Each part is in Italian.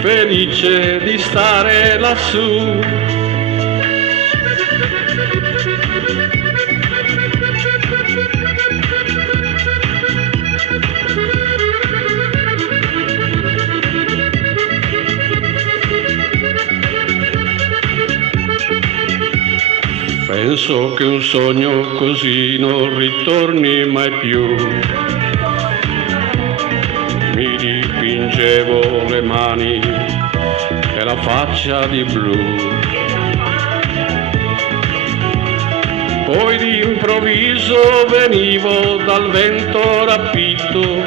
felice di stare lassù. Penso che un sogno così non ritorni mai più. Mi dipingevo le mani e la faccia di blu. Poi d'improvviso venivo dal vento rapito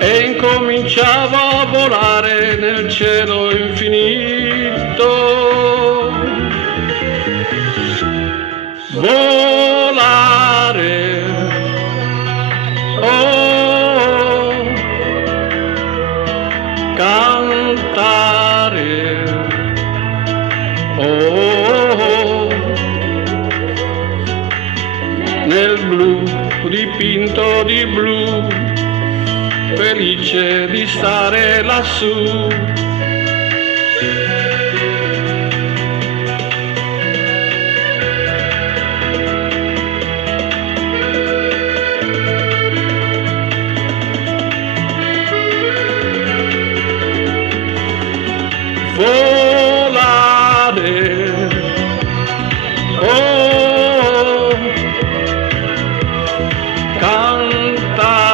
e incominciavo a volare nel cielo infinito. Volare, oh, cantare, oh, nel blu, dipinto di blu, felice di stare lassù. Volare, oh, cantare,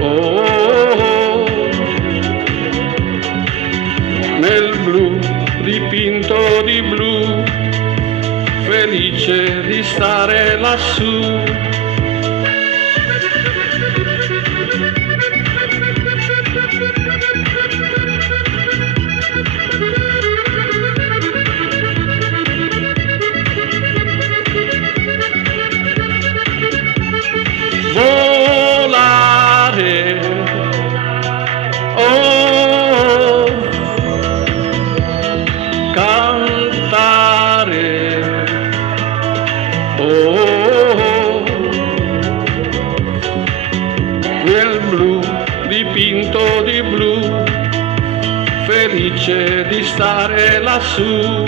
oh, nel blu, dipinto di blu, felice di stare lassù. Volare, oh, cantare, oh, nel blu, dipinto di blu, felice di stare lassù.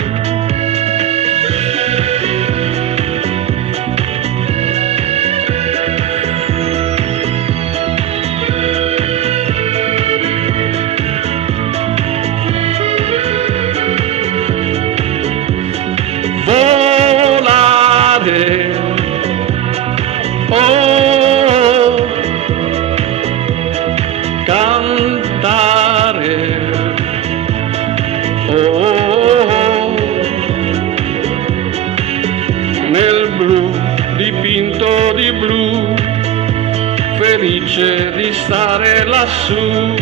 Volare, oh, cantare, oh, nel blu, dipinto di blu, felice di stare lassù.